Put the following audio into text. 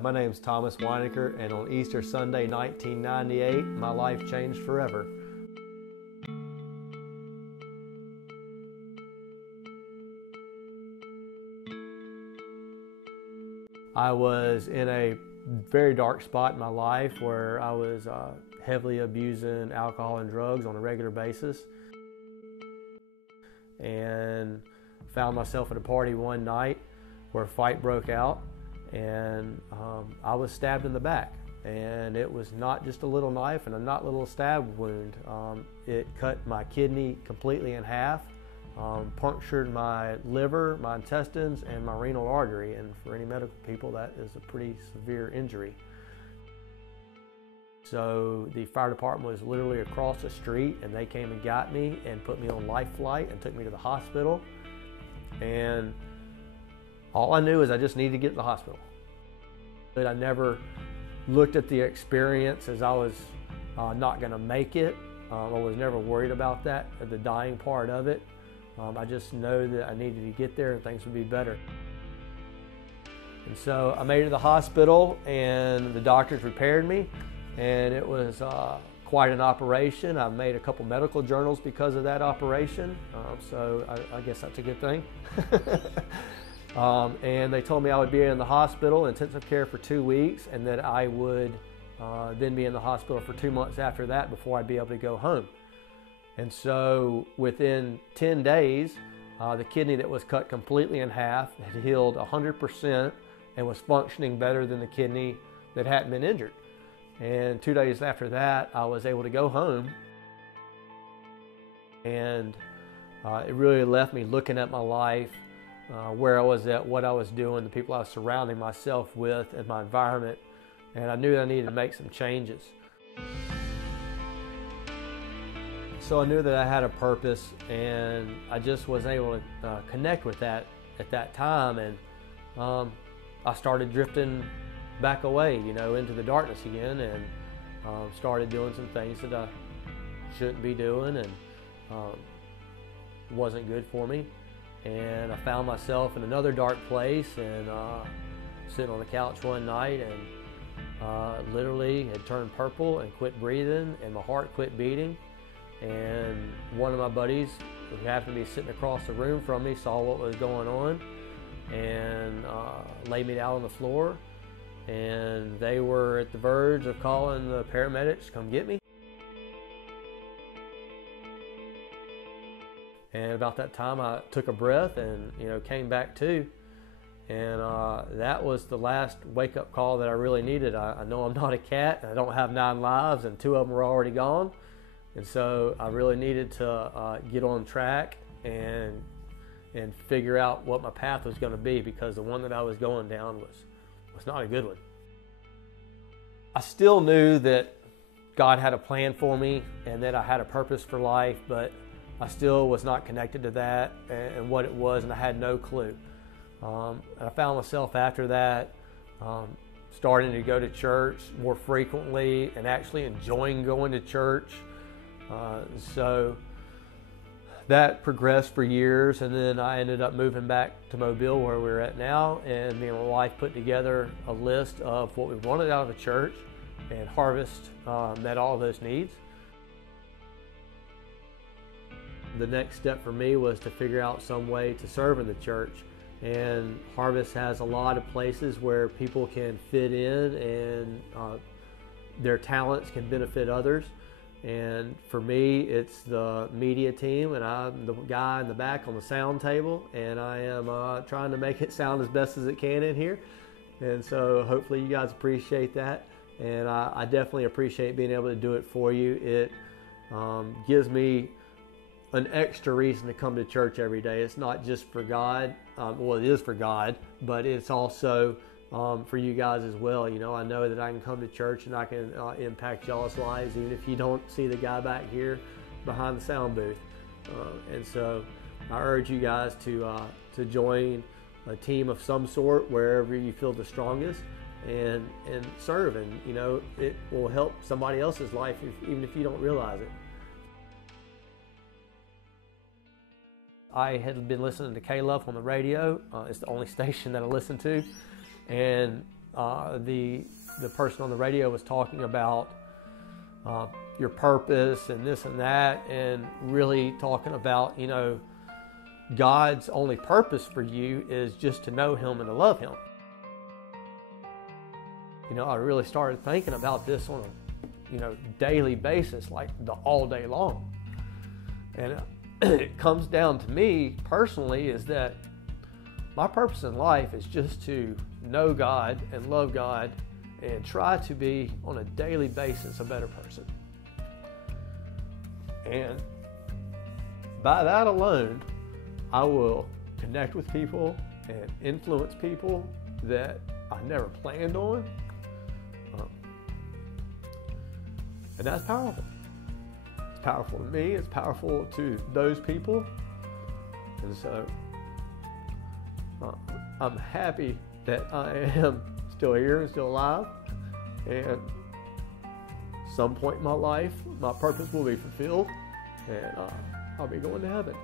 My name's Thomas Weinacker, and on Easter Sunday 1998, my life changed forever. I was in a very dark spot in my life where I was heavily abusing alcohol and drugs on a regular basis, and found myself at a party one night where a fight broke out, and I was stabbed in the back. And it was not just a little knife and a not little stab wound. It cut my kidney completely in half, punctured my liver, my intestines, and my renal artery. And for any medical people, that is a pretty severe injury. So the fire department was literally across the street, and they came and got me and put me on life flight and took me to the hospital. And all I knew is I just needed to get to the hospital. But I never looked at the experience as I was not going to make it. I was never worried about that, the dying part of it. I just know that I needed to get there and things would be better. And so I made it to the hospital, and the doctors repaired me, and it was quite an operation. I made a couple medical journals because of that operation, so I guess that's a good thing. And they told me I would be in the hospital, intensive care, for 2 weeks, and that I would then be in the hospital for 2 months after that before I'd be able to go home. And so within 10 days, the kidney that was cut completely in half had healed 100% and was functioning better than the kidney that hadn't been injured. And 2 days after that, I was able to go home. And it really left me looking at my life, where I was at, what I was doing, the people I was surrounding myself with, and my environment. And I knew that I needed to make some changes. So I knew that I had a purpose, and I just wasn't able to connect with that at that time. And I started drifting back away, into the darkness again, and started doing some things that I shouldn't be doing, and wasn't good for me. And I found myself in another dark place, and sitting on the couch one night, and literally had turned purple and quit breathing, and my heart quit beating. And one of my buddies, who happened to be sitting across the room from me, saw what was going on, and laid me down on the floor. And they were at the verge of calling the paramedics to come get me. And about that time, I took a breath and came back to. And that was the last wake-up call that I really needed. I know I'm not a cat, and I don't have 9 lives, and 2 of them were already gone. And so I really needed to get on track and figure out what my path was going to be, because the one that I was going down was not a good one. I still knew that God had a plan for me and that I had a purpose for life, but I still was not connected to that and what it was, and I had no clue. And I found myself after that starting to go to church more frequently and actually enjoying going to church. So that progressed for years, and then I ended up moving back to Mobile, where we're at now, and me and my wife put together a list of what we wanted out of a church, and Harvest met all of those needs. The next step for me was to figure out some way to serve in the church, and Harvest has a lot of places where people can fit in, and their talents can benefit others. And for me, it's the media team, and I'm the guy in the back on the sound table, and I am trying to make it sound as best as it can in here. And so hopefully you guys appreciate that, and I definitely appreciate being able to do it for you. It gives me an extra reason to come to church every day. It's not just for God. Well, it is for God, but it's also for you guys as well. I know that I can come to church and I can impact y'all's lives, even if you don't see the guy back here behind the sound booth. And so I urge you guys to join a team of some sort wherever you feel the strongest, and serve. And it will help somebody else's life even if you don't realize it. I had been listening to K-Love on the radio. It's the only station that I listen to. And the person on the radio was talking about your purpose and this and that, and really talking about, you know, God's only purpose for you is just to know Him and to love Him. You know, I really started thinking about this on a, you know, daily basis, like all day long. And it comes down to me personally is that my purpose in life is just to know God and love God and try to be on a daily basis a better person. And by that alone, I will connect with people and influence people that I never planned on. And that's powerful. It's powerful to me. It's powerful to those people. And so I'm happy that I am still here and still alive. And some point in my life, my purpose will be fulfilled. And I'll be going to heaven.